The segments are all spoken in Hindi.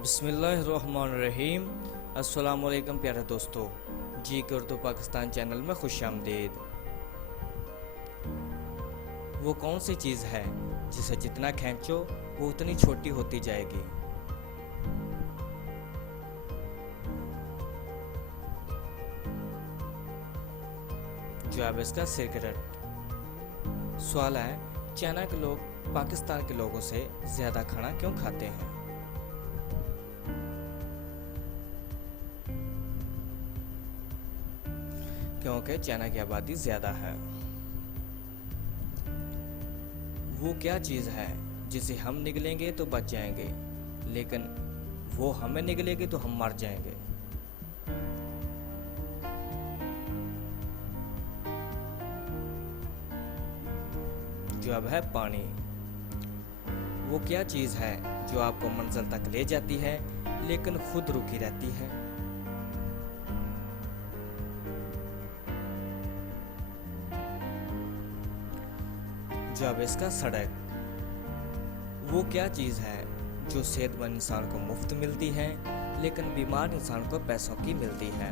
बिस्मिल्लाहिर्रहमानिर्रहीम। अस्सलाम वालेकुम प्यारे दोस्तों, जी के उर्दू पाकिस्तान चैनल में खुश आमदीद। वो कौन सी चीज़ है जिसे जितना खींचो वो उतनी छोटी होती जाएगी? जवाब इसका सिगरेट। सवाल है, चाइना के लोग पाकिस्तान के लोगों से ज़्यादा खाना क्यों खाते हैं? क्योंकि चाइना की आबादी ज़्यादा है। वो क्या चीज़ है जिसे हम निगलेंगे तो बच जाएंगे, लेकिन वो हमें निगलेगी तो हम मर जाएंगे? जवाब है पानी। वो क्या चीज़ है जो आपको मंजिल तक ले जाती है लेकिन खुद रुकी रहती है? जवाब इसका सड़क। वो क्या चीज़ है जो सेहतमंद इंसान को मुफ्त मिलती है लेकिन बीमार इंसान को पैसों की मिलती है?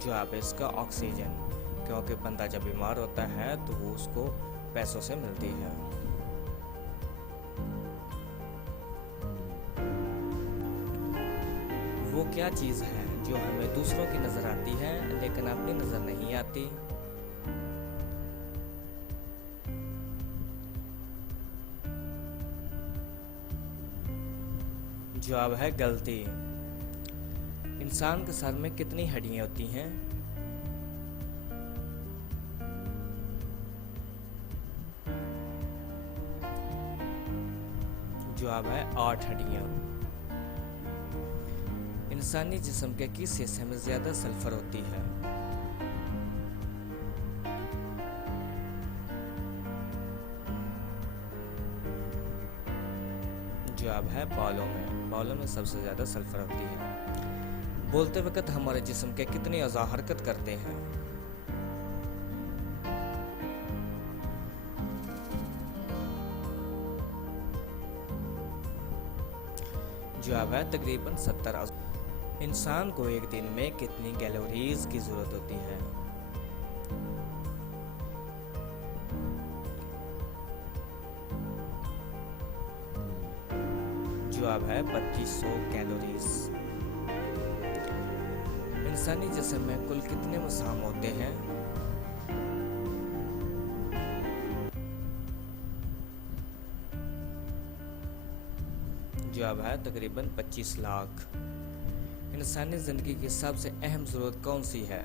जवाब इसका ऑक्सीजन, क्योंकि बंदा जब बीमार होता है तो वो उसको पैसों से मिलती है। वो क्या चीज़ है जो हमें दूसरों की नज़र आती है लेकिन अपनी नज़र नहीं आती? जवाब है गलती। इंसान के सर में कितनी हड्डियां होती हैं? जवाब है 8 हड्डियां। इंसानी जिस्म के किस हिस्से में ज्यादा सल्फर होती है? जवाब है बालों में। बालों में सबसे ज्यादा सल्फर होती है। बोलते वक्त हमारे जिस्म के कितने अज़ा हरकत करते हैं? जवाब है तकरीबन 70। इंसान को एक दिन में कितनी कैलोरीज की जरूरत होती है? जवाब है 2500 कैलोरीज। इंसानी जिस्म में कुल कितने मसाम होते हैं? जवाब है तकरीबन 25 लाख। इंसानी जिंदगी की सबसे अहम जरूरत कौन सी है?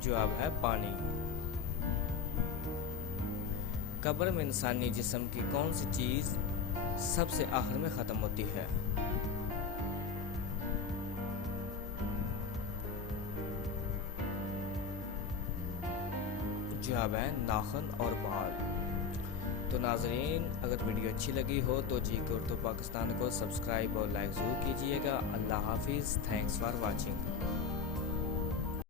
जवाब है पानी। कब्र में इंसानी जिस्म की कौन सी चीज सबसे आखिर में खत्म होती है? जवाब है नाखून और बाल। तो नाजरीन, अगर वीडियो अच्छी लगी हो तो जी के उर्दू पाकिस्तान को सब्सक्राइब और लाइक ज़रूर कीजिएगा। अल्लाह हाफिज़। Thanks for watching.